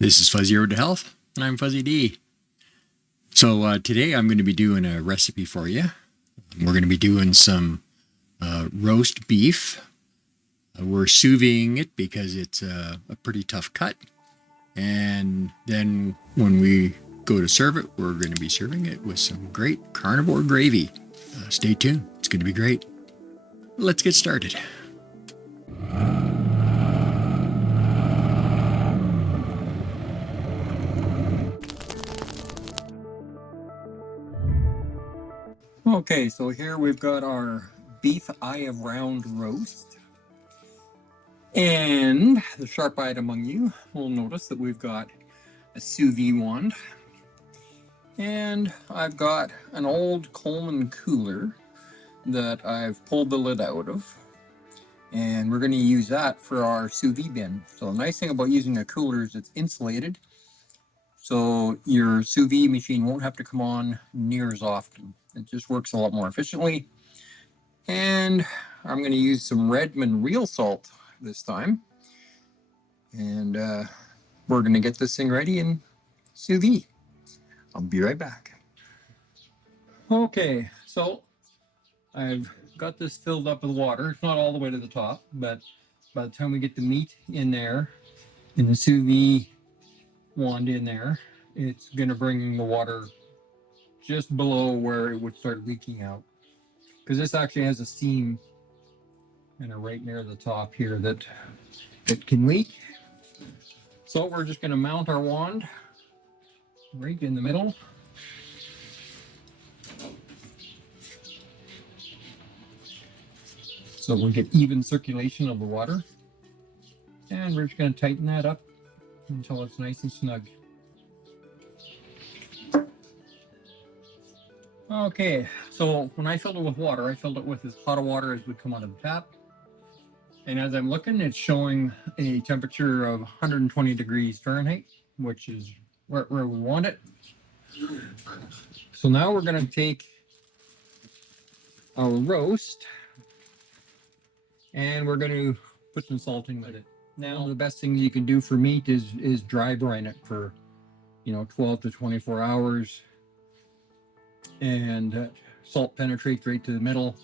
This is Fuzzy Road to Health, and I'm Fuzzy D. So today I'm going to be doing a recipe for you. We're going to be doing some roast beef. We're sous videing it because it's a pretty tough cut. And then when we go to serve it, we're going to be serving it with some great carnivore gravy. Stay tuned. It's going to be great. Let's get started. Okay, so here we've got our beef eye of round roast. And the sharp-eyed among you will notice that we've got a sous vide wand. And I've got an old Coleman cooler that I've pulled the lid out of. And we're going to use that for our sous vide bin. So the nice thing about using a cooler is it's insulated. So your sous vide machine won't have to come on near as often. It just works a lot more efficiently. And I'm going to use some Redmond real salt this time. And we're going to get this thing ready and sous vide. I'll be right back. Okay, so I've got this filled up with water. It's not all the way to the top, but by the time we get the meat in there and the sous vide wand in there, it's going to bring the water just below where it would start leaking out. Because this actually has a seam right near the top here that it can leak. So we're just going to mount our wand right in the middle. So we'll get even circulation of the water. And we're just going to tighten that up until it's nice and snug. Okay, so when I filled it with water, I filled it with as hot of water as would come out of the tap. And as I'm looking, it's showing a temperature of 120 degrees Fahrenheit, which is where we want it. So now we're going to take our roast and we're going to put some salt in with it. Now, the best thing you can do for meat is dry brine it for, 12 to 24 hours. And salt penetrates right to the middle.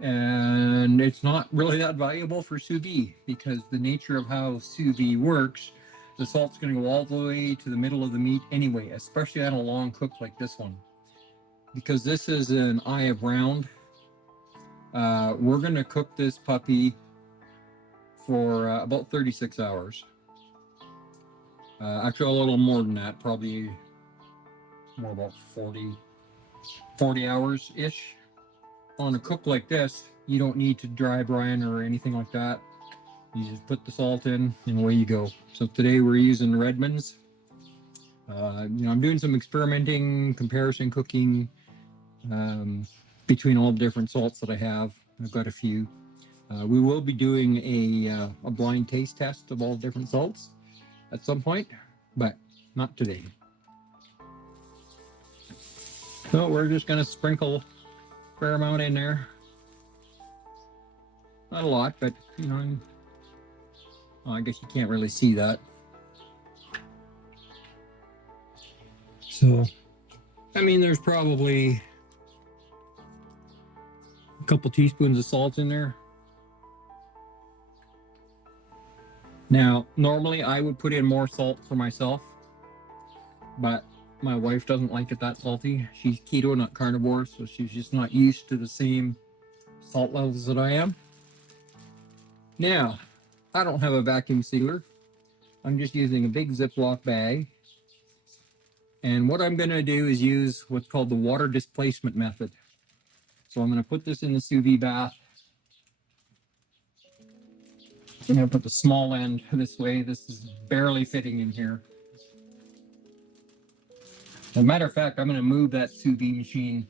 And it's not really that valuable for sous vide because the nature of how sous vide works, the salt's going to go all the way to the middle of the meat anyway, especially on a long cook like this one. Because this is an eye of round, we're going to cook this puppy for about 36 hours. Actually, a little more than that, probably more about 40 hours-ish. On a cook like this, you don't need to dry brine or anything like that. You just put the salt in and away you go. So today we're using Redmond's. I'm doing some experimenting, comparison cooking between all the different salts that I have. I've got a few. We will be doing a blind taste test of all the different salts at some point, but not today. So we're just going to sprinkle a fair amount in there. Not a lot, but, I guess you can't really see that. So, there's probably a couple teaspoons of salt in there. Now, normally I would put in more salt for myself, but my wife doesn't like it that salty. She's keto, not carnivore, so she's just not used to the same salt levels that I am. Now, I don't have a vacuum sealer. I'm just using a big Ziploc bag. And what I'm going to do is use what's called the water displacement method. So I'm going to put this in the sous vide bath. I'm going to put the small end this way. This is barely fitting in here. As a matter of fact, I'm going to move that sous vide machine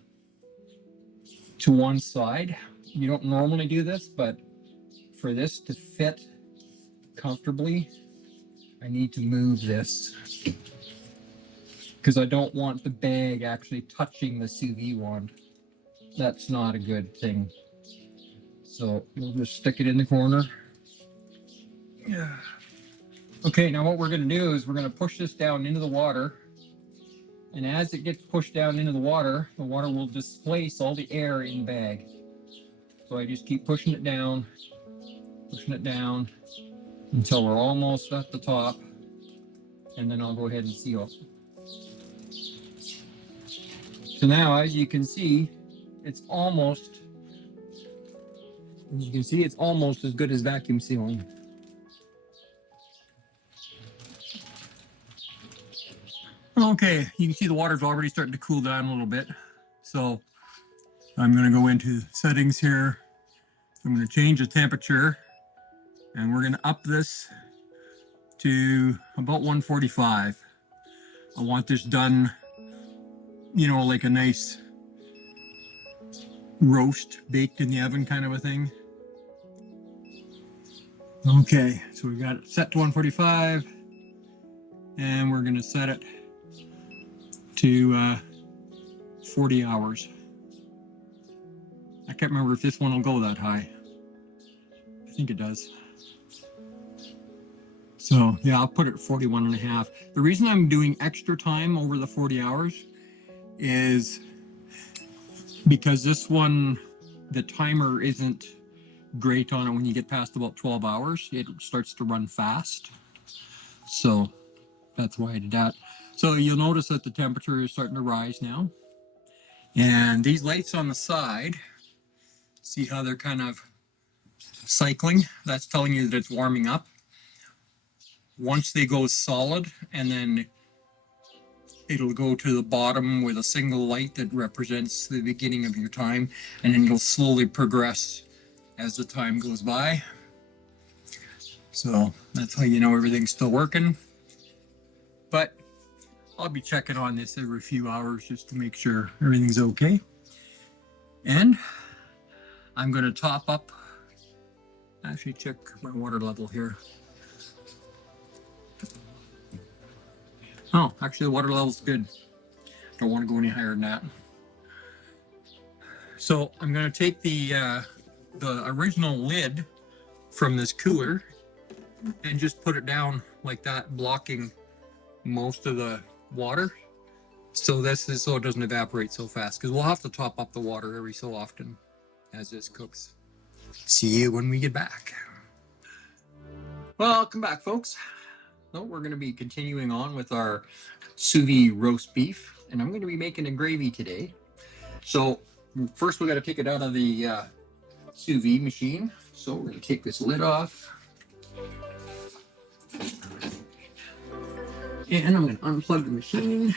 to one side. You don't normally do this, but for this to fit comfortably, I need to move this because I don't want the bag actually touching the sous vide wand. That's not a good thing. So we'll just stick it in the corner. Yeah. Okay, now what we're going to do is we're going to push this down into the water. And as it gets pushed down into the water will displace all the air in the bag. So I just keep pushing it down until we're almost at the top. And then I'll go ahead and seal. So now, as you can see, it's almost as good as vacuum sealing. Okay, you can see the water's already starting to cool down a little bit. So I'm going to go into settings here. I'm going to change the temperature, and we're going to up this to about 145. I want this done, you know, like a nice roast baked in the oven kind of a thing. Okay, so we got it set to 145, and we're going to set it to 40 hours. I can't remember if this one will go that high. I think it does. So yeah, I'll put it 41 and a half. The reason I'm doing extra time over the 40 hours is because this one, the timer isn't great on it when you get past about 12 hours. It starts to run fast. So that's why I did that. So you'll notice that the temperature is starting to rise now. And these lights on the side, see how they're kind of cycling? That's telling you that it's warming up. Once they go solid, and then it'll go to the bottom with a single light that represents the beginning of your time, and then it'll slowly progress as the time goes by. So that's how you know everything's still working. But I'll be checking on this every few hours just to make sure everything's okay. And I'm going to top up, actually check my water level here. Oh, actually the water level's good. Don't want to go any higher than that. So I'm going to take the original lid from this cooler and just put it down like that, blocking most of the water. So this is so it doesn't evaporate so fast, because we'll have to top up the water every so often as this cooks. See you when we get back. Welcome back, folks. So we're going to be continuing on with our sous vide roast beef, and I'm going to be making a gravy today. So first we got to take it out of the sous vide machine. So we're going to take this lid off. And I'm going to unplug the machine.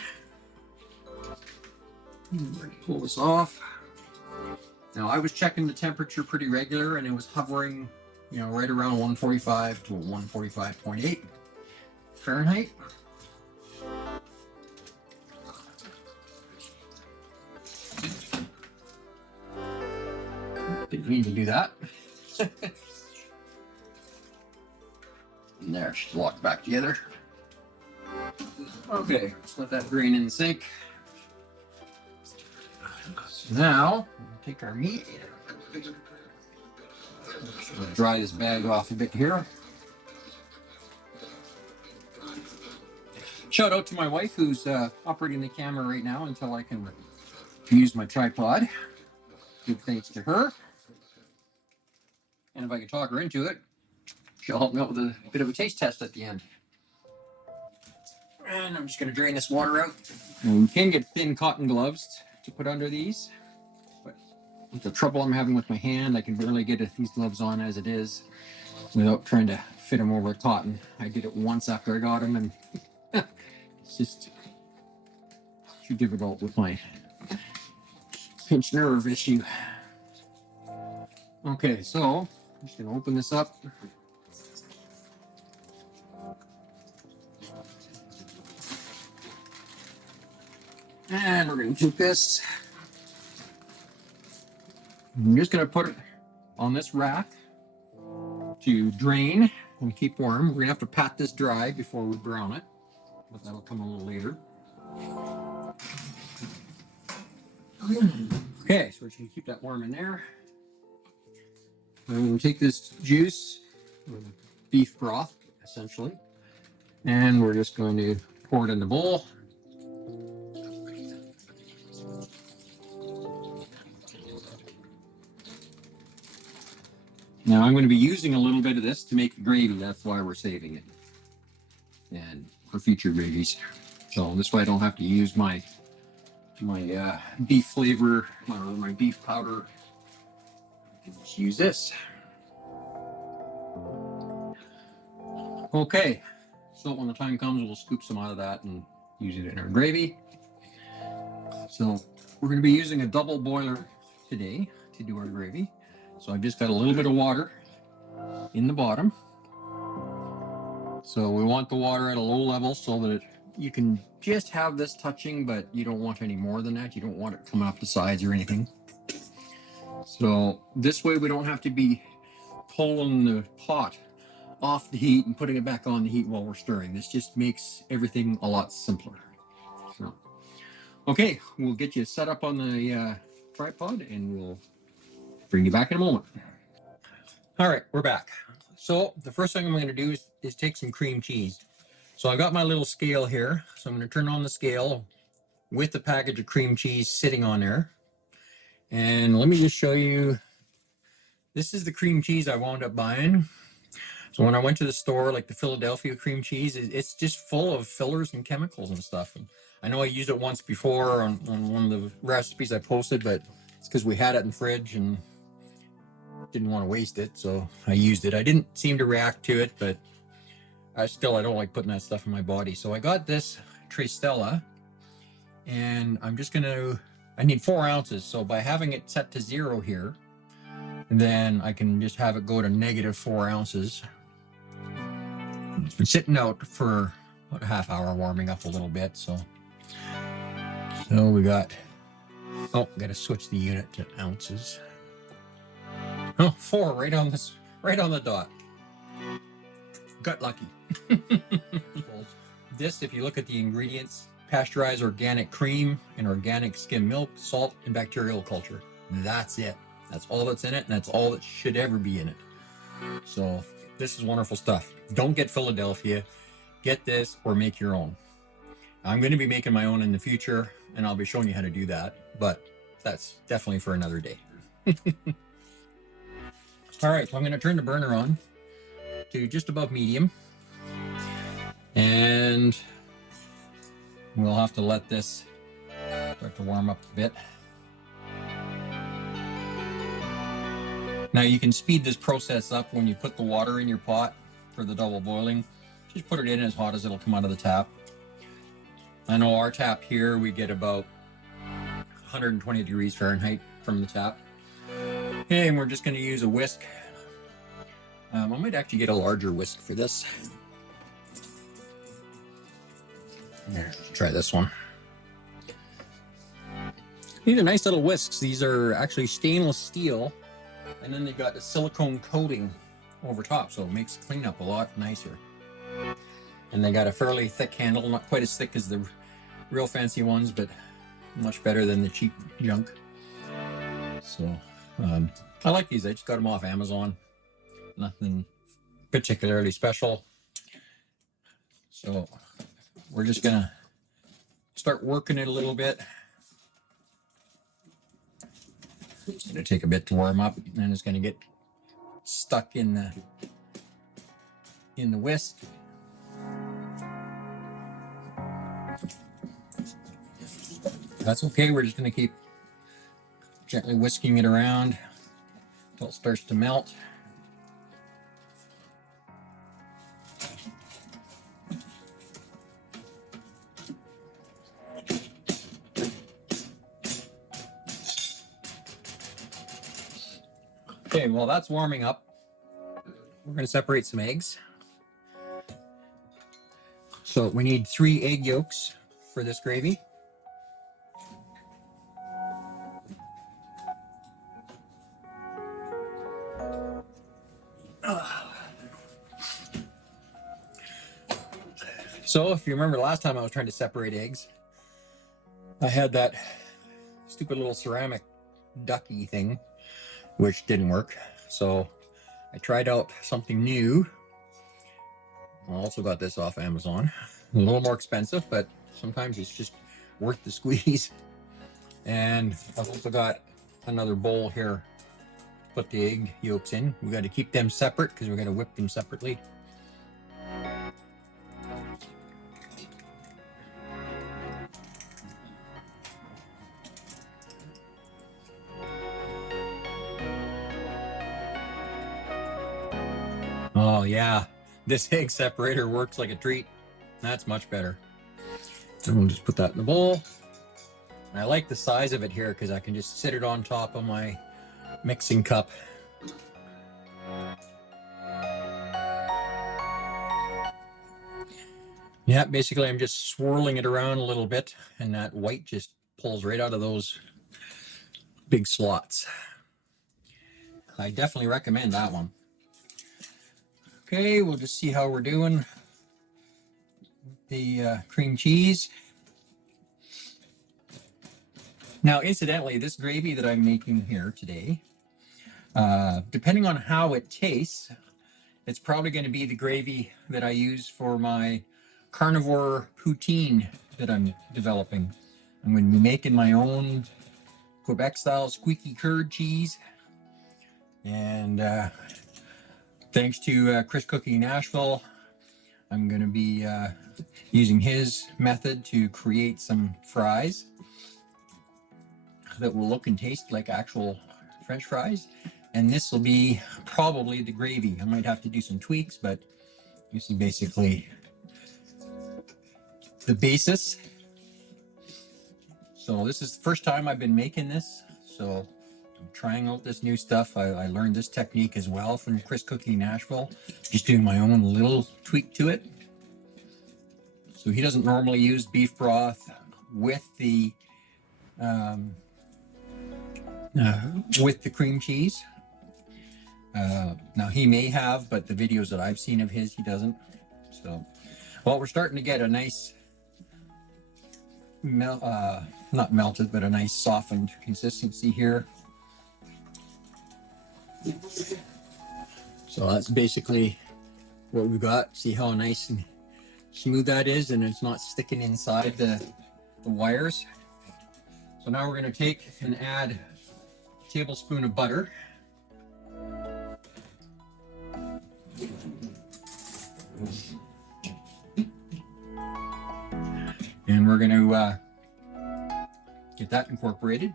We're going to pull this off. Now I was checking the temperature pretty regular, and it was hovering, you know, right around 145 to 145.8 Fahrenheit. Didn't mean to do that. And there, she's locked back together. Okay, let's let that drain in the sink. So now, take our meat. We'll dry this bag off a bit here. Shout out to my wife who's operating the camera right now until I can use my tripod. Good thanks to her. And if I can talk her into it, she'll help me out with a bit of a taste test at the end. And I'm just going to drain this water out. And you can get thin cotton gloves to put under these. But with the trouble I'm having with my hand, I can barely get these gloves on as it is without trying to fit them over cotton. I did it once after I got them, and it's just too difficult with my pinched nerve issue. Okay, so I'm just going to open this up. And we're going to take this. I'm just going to put it on this rack to drain and keep warm. We're going to have to pat this dry before we brown it, but that'll come a little later. Okay, so we're just going to keep that warm in there. I'm going to take this juice, beef broth, essentially, And we're just going to pour it in the bowl. Now I'm going to be using a little bit of this to make the gravy. That's why we're saving it. And for future gravies. So this way I don't have to use my beef flavor or my beef powder. I can just use this. Okay, so when the time comes, we'll scoop some out of that and use it in our gravy. So we're going to be using a double boiler today to do our gravy. So I've just got a little bit of water in the bottom. So we want the water at a low level so that you can just have this touching, but you don't want any more than that. You don't want it coming off the sides or anything. So this way we don't have to be pulling the pot off the heat and putting it back on the heat while we're stirring. This just makes everything a lot simpler. So, okay, we'll get you set up on the tripod and we'll bring you back in a moment. All right, we're back. So the first thing I'm going to do is take some cream cheese. So I got my little scale here. So I'm going to turn on the scale with the package of cream cheese sitting on there. And let me just show you. This is the cream cheese I wound up buying. So when I went to the store, like the Philadelphia cream cheese, it's just full of fillers and chemicals and stuff. And I know I used it once before on one of the recipes I posted, but it's because we had it in the fridge and didn't want to waste it, so I used it. I didn't seem to react to it, but I don't like putting that stuff in my body. So I got this Tristella, and I need 4 ounces. So by having it set to 0 here, then I can just have it go to -4 ounces. It's been sitting out for about a half hour, warming up a little bit. So we got, got to switch the unit to ounces. Oh, 4 right on the dot. Got lucky. This, if you look at the ingredients, pasteurized organic cream and organic skim milk, salt, and bacterial culture. That's it. That's all that's in it, and that's all that should ever be in it. So this is wonderful stuff. Don't get Philadelphia. Get this or make your own. I'm going to be making my own in the future, and I'll be showing you how to do that, but that's definitely for another day. All right, so I'm going to turn the burner on to just above medium, and we'll have to let this start to warm up a bit. Now you can speed this process up when you put the water in your pot for the double boiling. Just put it in as hot as it'll come out of the tap. I know our tap here, we get about 120 degrees Fahrenheit from the tap. Okay, and we're just going to use a whisk. I might actually get a larger whisk for this. Here, try this one. These are nice little whisks. These are actually stainless steel, and then they've got a silicone coating over top, so it makes cleanup a lot nicer. And they got a fairly thick handle, not quite as thick as the real fancy ones, but much better than the cheap junk. So I like these. I just got them off Amazon. Nothing particularly special. So we're just gonna start working it a little bit. It's gonna take a bit to warm up, and it's gonna get stuck in the whisk. That's okay. We're just gonna keep gently whisking it around until it starts to melt. Okay, while that's warming up, we're going to separate some eggs. So we need 3 egg yolks for this gravy. So if you remember last time I was trying to separate eggs, I had that stupid little ceramic ducky thing, which didn't work. So I tried out something new. I also got this off Amazon. A little more expensive, but sometimes it's just worth the squeeze. And I've also got another bowl here. Put the egg yolks in. We got to keep them separate because we're going to whip them separately. Oh yeah, this egg separator works like a treat. That's much better. So we'll just put that in the bowl. And I like the size of it here because I can just sit it on top of my mixing cup. Yeah, basically I'm just swirling it around a little bit and that white just pulls right out of those big slots. I definitely recommend that one. Okay, we'll just see how we're doing. The cream cheese. Now, incidentally, this gravy that I'm making here today, depending on how it tastes, it's probably going to be the gravy that I use for my carnivore poutine that I'm developing. I'm going to be making my own Quebec-style squeaky curd cheese. And thanks to Chris Cooking Nashville, I'm going to be using his method to create some fries that will look and taste like actual French fries. And this will be probably the gravy. I might have to do some tweaks, but this is basically the basis. So this is the first time I've been making this. So I'm trying out this new stuff. I learned this technique as well from Chris Cooking Nashville, just doing my own little tweak to it. So he doesn't normally use beef broth with the cream cheese. Now he may have, but the videos that I've seen of his, he doesn't. So, well, we're starting to get a nice, not melted, but a nice softened consistency here. So that's basically what we've got. See how nice and smooth that is, and it's not sticking inside the wires. So now we're going to take and add a tablespoon of butter. And we're going to get that incorporated.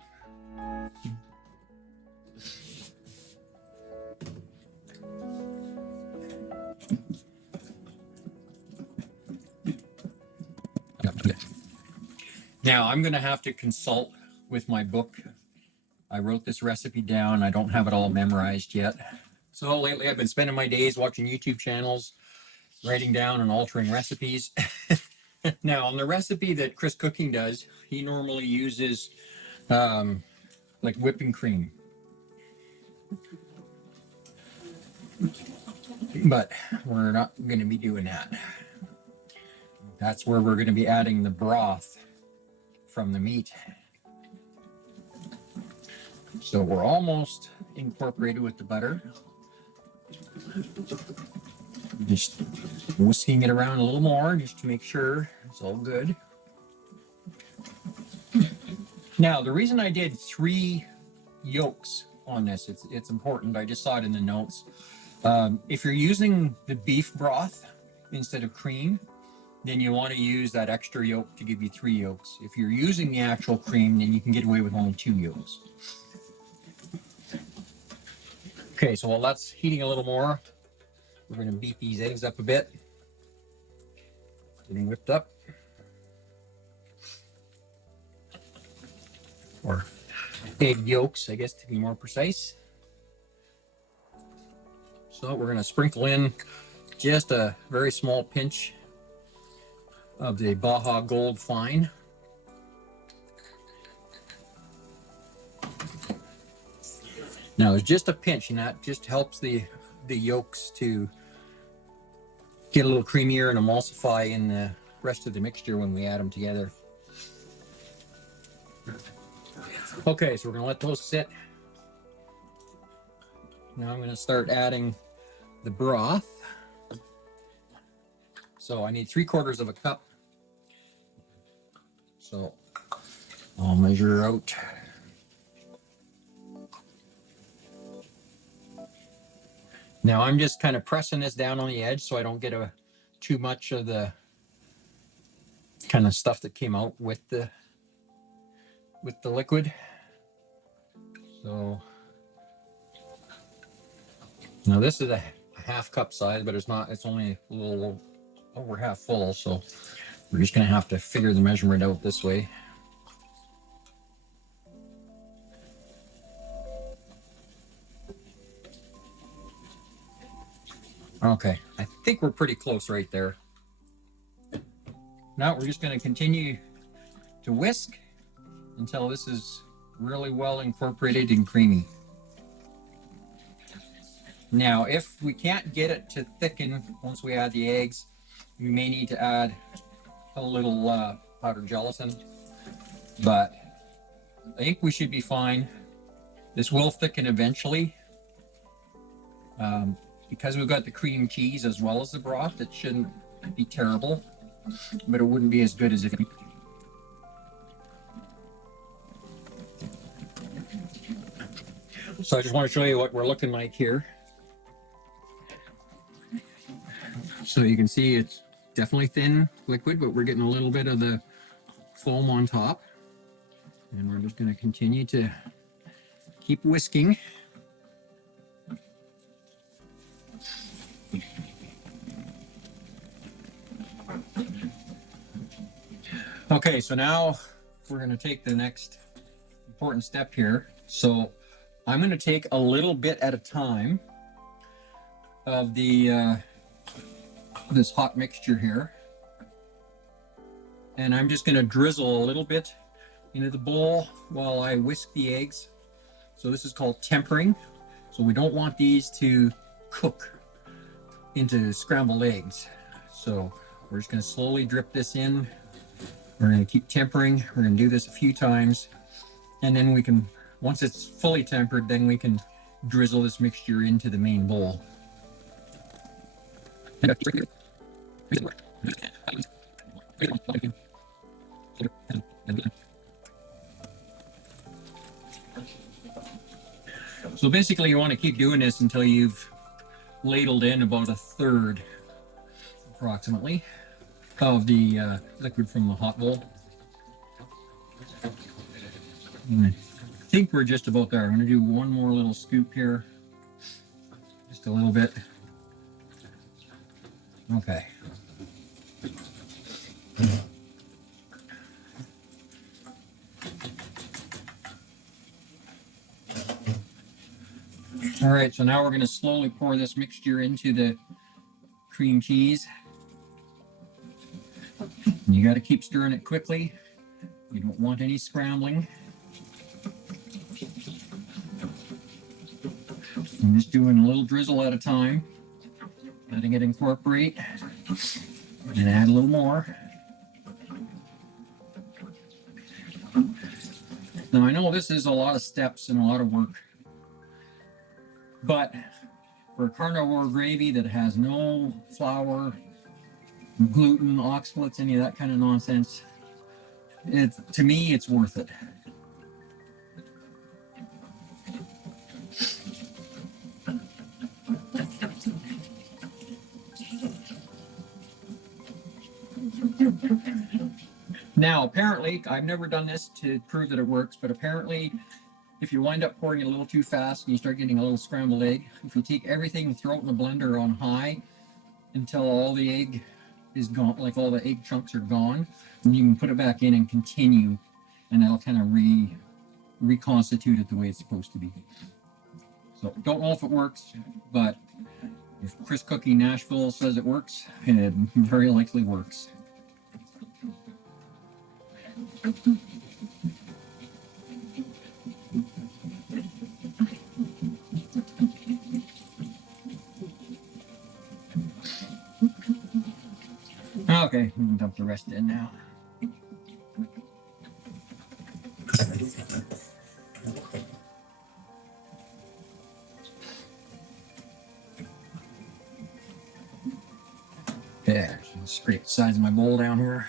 Now I'm going to have to consult with my book. I wrote this recipe down. I don't have it all memorized yet. So lately I've been spending my days watching YouTube channels, writing down and altering recipes. Now on the recipe that Chris Cooking does, he normally uses like whipping cream. But we're not going to be doing that. That's where we're going to be adding the broth from the meat. So we're almost incorporated with the butter. Just whisking it around a little more just to make sure it's all good. Now, the reason I did 3 yolks on this, it's important. I just saw it in the notes. If you're using the beef broth instead of cream, then you want to use that extra yolk to give you 3 yolks. If you're using the actual cream, then you can get away with only 2 yolks. Okay, so while that's heating a little more, we're going to beat these eggs up a bit. Getting whipped up. Or egg yolks, I guess, to be more precise. So we're going to sprinkle in just a very small pinch of the Baja Gold Fine. Now it's just a pinch, and that just helps the yolks to get a little creamier and emulsify in the rest of the mixture when we add them together. Okay, so we're going to let those sit. Now I'm going to start adding the broth. So I need 3/4 of a cup. So I'll measure out. Now I'm just kind of pressing this down on the edge so I don't get too much of the kind of stuff that came out with the liquid. So now this is a 1/2 cup size, but it's not. It's only a little over half full. So we're just gonna have to figure the measurement out this way. Okay, I think we're pretty close right there. Now we're just going to continue to whisk until this is really well incorporated and creamy. Now, if we can't get it to thicken once we add the eggs, we may need to add a little powdered gelatin, but I think we should be fine. This will thicken eventually. Because we've got the cream cheese as well as the broth, it shouldn't be terrible, but it wouldn't be as good as if you... So I just want to show you what we're looking like here. So you can see it's definitely thin liquid, but we're getting a little bit of the foam on top. And we're just going to continue to keep whisking. Okay, so now we're going to take the next important step here. So I'm going to take a little bit at a time of the this hot mixture here, and I'm just going to drizzle a little bit into the bowl while I whisk the eggs. So this is called tempering. So we don't want these to cook into scrambled eggs. So we're just going to slowly drip this in. We're going to keep tempering. We're going to do this a few times, and then we can, once it's fully tempered, then we can drizzle this mixture into the main bowl. So basically you want to keep doing this until you've ladled in about 1/3 approximately of the liquid from the hot bowl. And I think we're just about there. I'm going to do one more little scoop here, just a little bit. Okay. All right, so now we're going to slowly pour this mixture into the cream cheese. And you got to keep stirring it quickly. You don't want any scrambling. I'm just doing a little drizzle at a time, letting it incorporate, and add a little more. Now I know this is a lot of steps and a lot of work, but for carnivore gravy that has no flour, gluten, oxalates, any of that kind of nonsense, to me it's worth it. Now, apparently, I've never done this to prove that it works, but apparently, if you wind up pouring it a little too fast and you start getting a little scrambled egg, if you take everything and throw it in the blender on high until all the egg is gone, like all the egg chunks are gone, and you can put it back in and continue, and that'll kind of reconstitute it the way it's supposed to be. So, don't know if it works, but if Chris Cookie Nashville says it works, it very likely works. Okay, we can dump the rest in now. Yeah, let's scrape the sides of my bowl down here.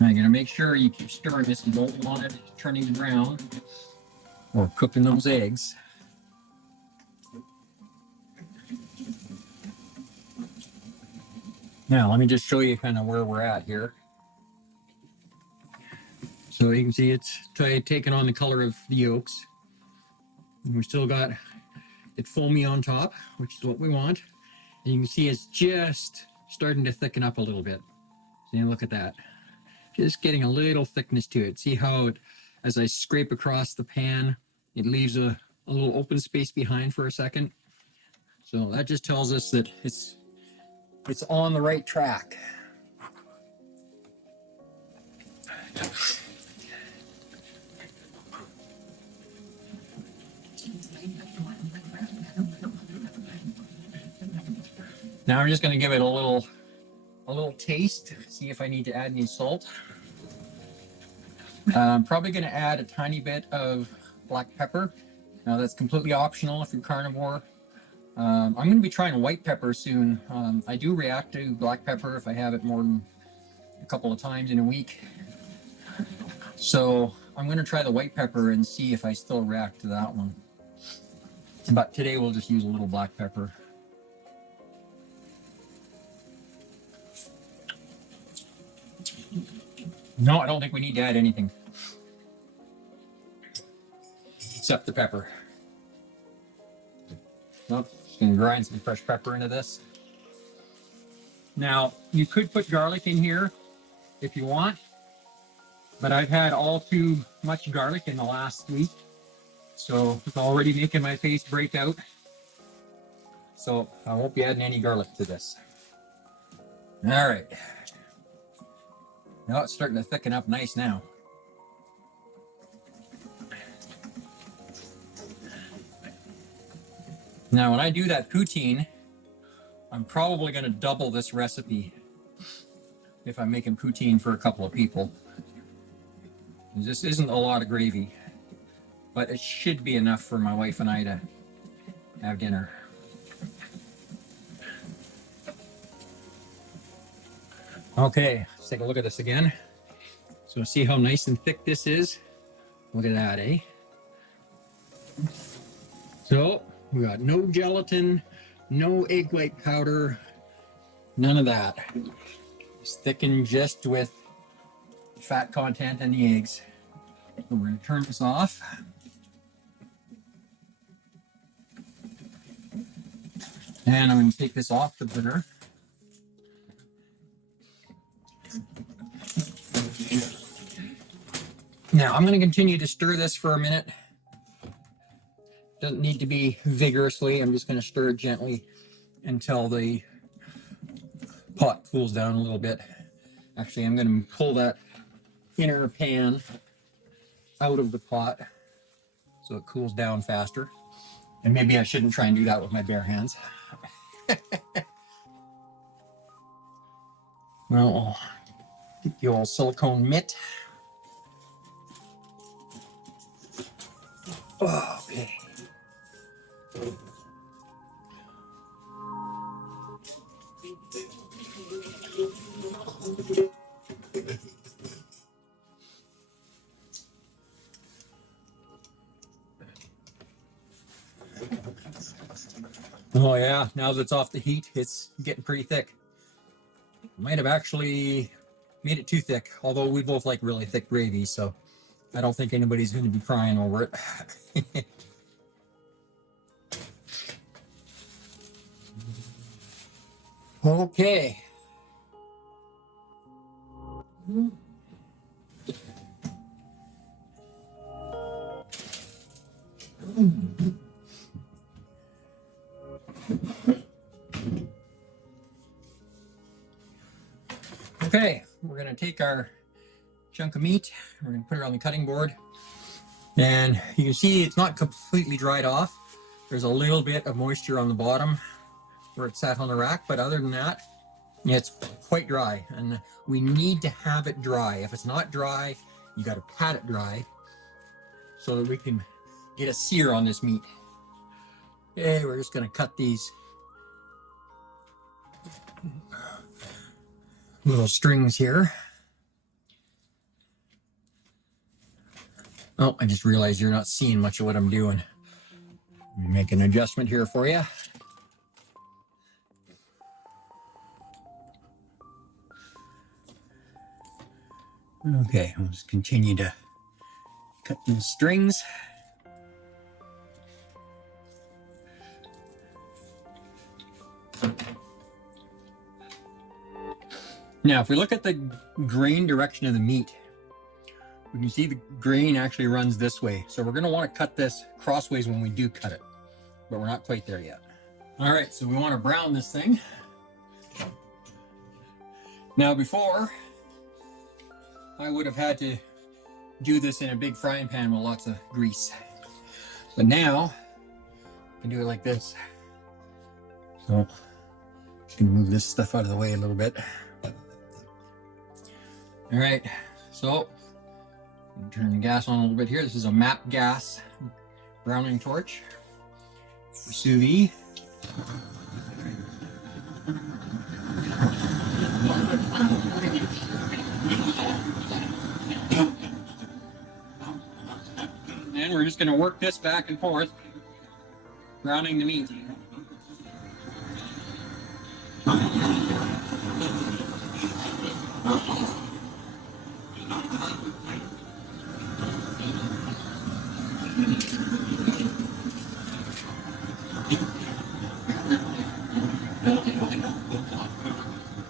Now you gotta make sure you keep stirring this. You don't want it turning brown or cooking those eggs. Now let me just show you kind of where we're at here. So you can see it's taken on the color of the yolks. And we still got it foamy on top, which is what we want. And you can see it's just starting to thicken up a little bit. See, look at that. Just getting a little thickness to it. See how it, as I scrape across the pan, it leaves a little open space behind for a second. So that just tells us that it's on the right track. Now I'm just going to give it a little taste, see if I need to add any salt. I'm probably going to add a tiny bit of black pepper. Now that's completely optional if you're carnivore. I'm going to be trying white pepper soon. I do react to black pepper if I have it more than a couple of times in a week. So I'm going to try the white pepper and see if I still react to that one. But today we'll just use a little black pepper. No, I don't think we need to add anything except the pepper. Nope, just gonna grind some fresh pepper into this. Now, you could put garlic in here if you want, but I've had all too much garlic in the last week, so it's already making my face break out. So I won't be adding any garlic to this. All right. Now it's starting to thicken up nice now. Now when I do that poutine, I'm probably going to double this recipe if I'm making poutine for a couple of people. This isn't a lot of gravy, but it should be enough for my wife and I to have dinner. Okay, let's take a look at this again. So see how nice and thick this is? Look at that, eh? So we got no gelatin, no egg white powder, none of that. It's thickened just with fat content in the eggs. So we're going to turn this off. And I'm going to take this off the burner. Now I'm going to continue to stir this for a minute. Doesn't need to be vigorously. I'm just going to stir it gently until the pot cools down a little bit. Actually, I'm going to pull that inner pan out of the pot so it cools down faster. And maybe I shouldn't try and do that with my bare hands. Well, get the old silicone mitt. Okay. Oh yeah, now that it's off the heat, it's getting pretty thick. Might have actually made it too thick, although we both like really thick gravy, so I don't think anybody's going to be crying over it. Okay. Okay, we're going to take our chunk of meat, we're going to put it on the cutting board, and you can see it's not completely dried off. There's a little bit of moisture on the bottom where it sat on the rack, but other than that, it's quite dry, and we need to have it dry. If it's not dry, you got to pat it dry so that we can get a sear on this meat. Okay, we're just going to cut these little strings here. Oh, I just realized you're not seeing much of what I'm doing. Let me make an adjustment here for you. Okay, I'll just continue to cut these strings. Now, if we look at the grain direction of the meat, we can see the grain actually runs this way. So we're going to want to cut this crossways when we do cut it, but we're not quite there yet. All right, so we want to brown this thing. Now, before, I would have had to do this in a big frying pan with lots of grease. But now, I can do it like this. So, just going to move this stuff out of the way a little bit. All right, so turn the gas on a little bit here. This is a MAP gas browning torch for sous vide. And we're just going to work this back and forth, browning the meat.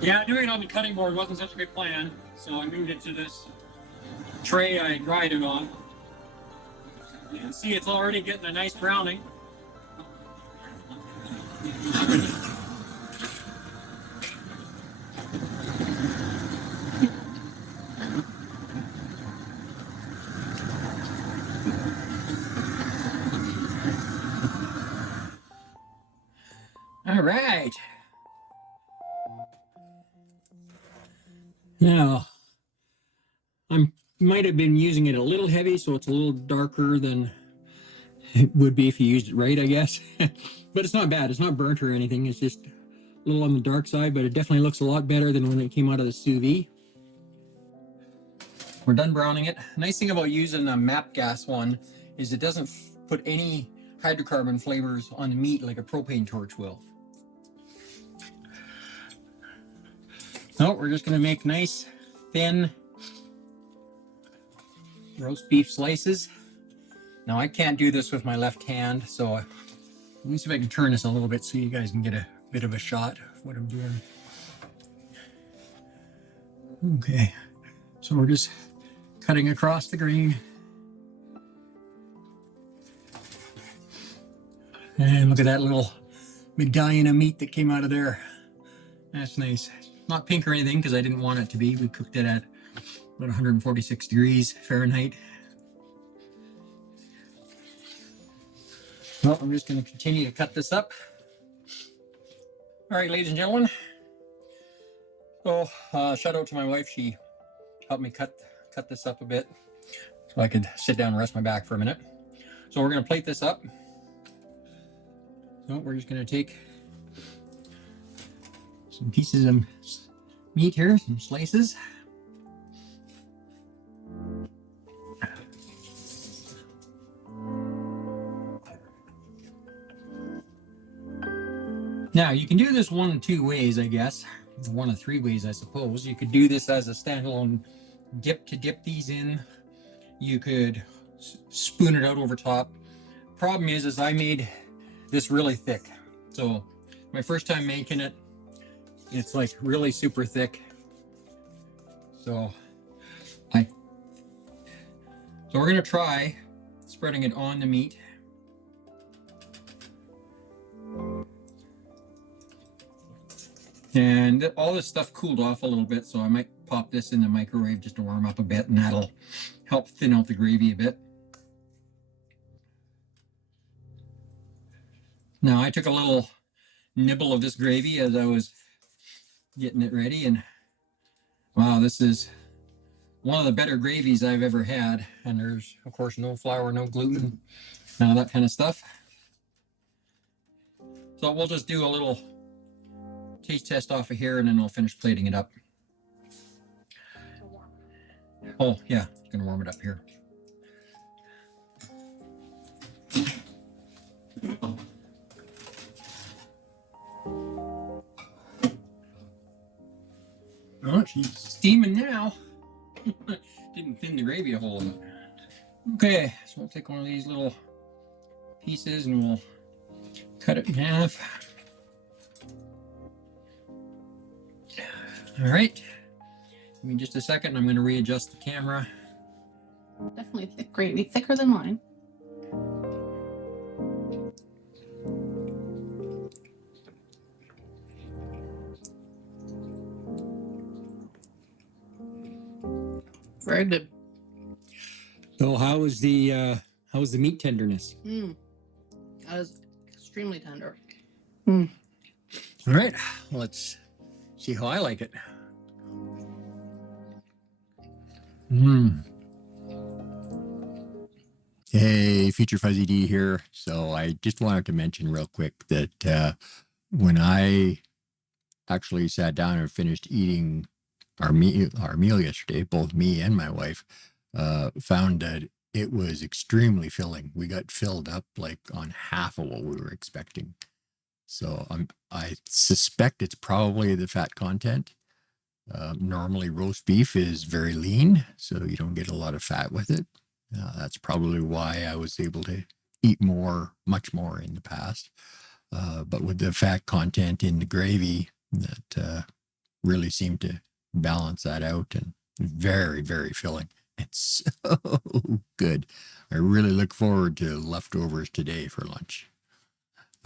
Yeah, doing it on the cutting board wasn't such a good plan, so I moved it to this tray I dried it on. You can see it's already getting a nice browning. All right. Now, I might have been using it a little heavy, so it's a little darker than it would be if you used it right, I guess. But it's not bad. It's not burnt or anything. It's just a little on the dark side, but it definitely looks a lot better than when it came out of the sous vide. We're done browning it. Nice thing about using a MAP gas one is it doesn't put any hydrocarbon flavors on the meat like a propane torch will. No, we're just going to make nice, thin roast beef slices. Now, I can't do this with my left hand, so let me see if I can turn this a little bit so you guys can get a bit of a shot of what I'm doing. Okay, so we're just cutting across the grain. And look at that little medallion of meat that came out of there. That's nice. Not pink or anything because I didn't want it to be. We cooked it at about 146 degrees Fahrenheit. Well, I'm just going to continue to cut this up. All right, ladies and gentlemen. So, shout out to my wife. She helped me cut this up a bit so I could sit down and rest my back for a minute. So we're going to plate this up. So we're just going to take some pieces of meat here, some slices. Now, you can do this one of two ways, I guess. One of three ways, I suppose. You could do this as a standalone dip to dip these in. You could spoon it out over top. Problem is I made this really thick. So my first time making it, it's like really super thick. So we're gonna try spreading it on the meat. And all this stuff cooled off a little bit, so I might pop this in the microwave just to warm up a bit, and that'll help thin out the gravy a bit. Now, I took a little nibble of this gravy as I was getting it ready, and wow, this is one of the better gravies I've ever had. And there's, of course, no flour, no gluten, none of that kind of stuff. So we'll just do a little taste test off of here, and then I'll finish plating it up. Oh yeah, gonna warm it up here. Oh, she's steaming now. Didn't thin the gravy a whole lot. Okay, so we'll take one of these little pieces and we'll cut it in half. All right. Give me just a second. I'm going to readjust the camera. Definitely thick gravy, thicker than mine. Very good. So how was the meat tenderness? That is extremely tender. All right, let's see how I like it. Hey, Future Fuzzy D here. So I just wanted to mention real quick that when I actually sat down and finished eating our meal yesterday, both me and my wife found that it was extremely filling. We got filled up like on half of what we were expecting. So I suspect it's probably the fat content. Normally roast beef is very lean, so you don't get a lot of fat with it. That's probably why I was able to eat much more in the past. But with the fat content in the gravy, that really seemed to balance that out, and very, very filling. It's so good. I really look forward to leftovers today for lunch.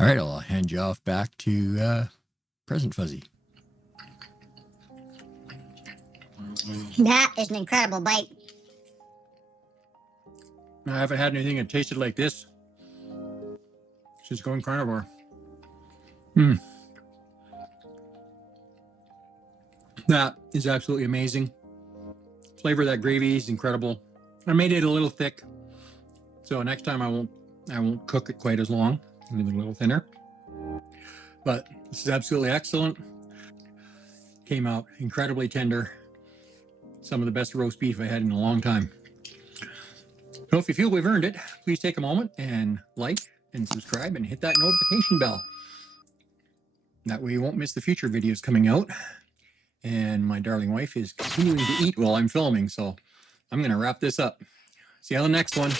All right, I'll hand you off back to Present Fuzzy. That is an incredible bite. I haven't had anything that tasted like this since going carnivore. That is absolutely amazing. Flavor of that gravy is incredible. I made it a little thick, so next time I won't cook it quite as long. Leave it a little thinner. But this is absolutely excellent. Came out incredibly tender. Some of the best roast beef I had in a long time. So if you feel we've earned it, please take a moment and like and subscribe and hit that notification bell. That way you won't miss the future videos coming out. And my darling wife is continuing to eat while I'm filming, so I'm going to wrap this up. See you on the next one.